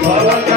bye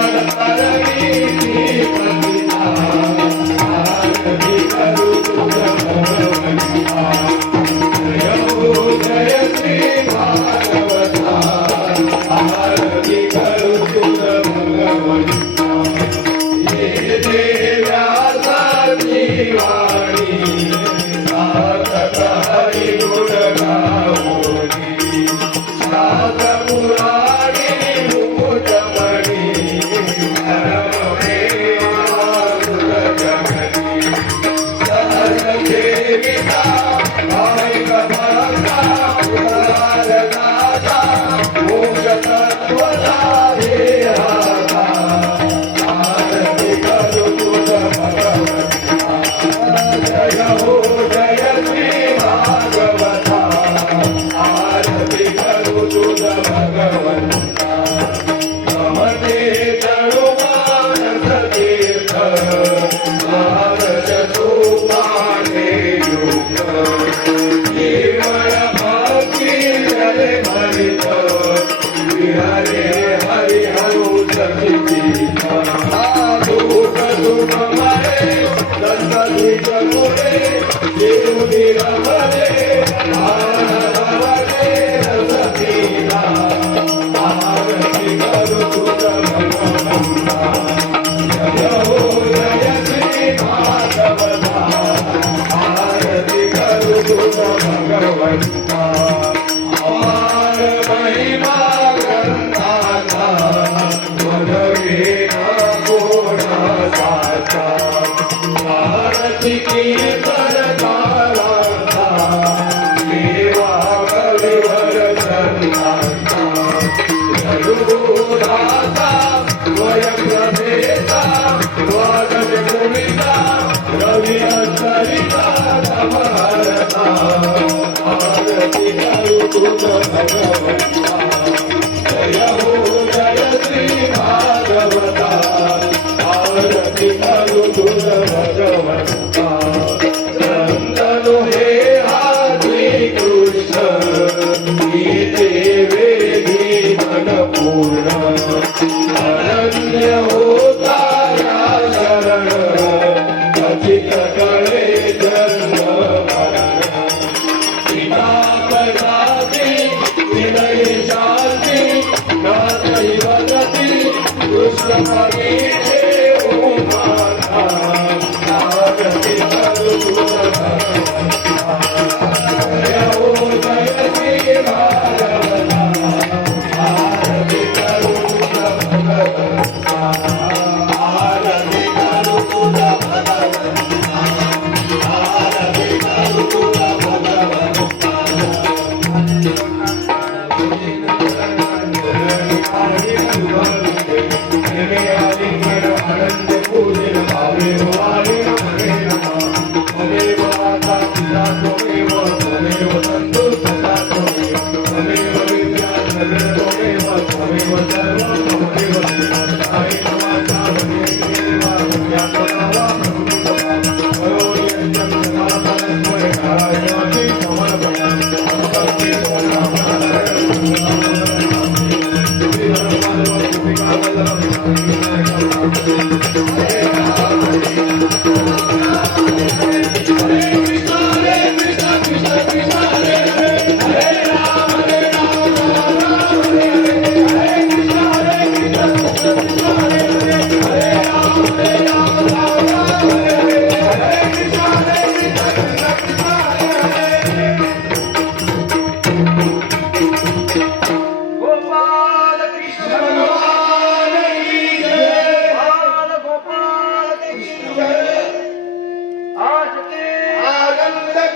Shri Krishna परकारा देवा कलीवरनता रघुरासा गोय प्रदेता goes कुलिता Ravi नतरी कातम हरति हरतु तुज Deus.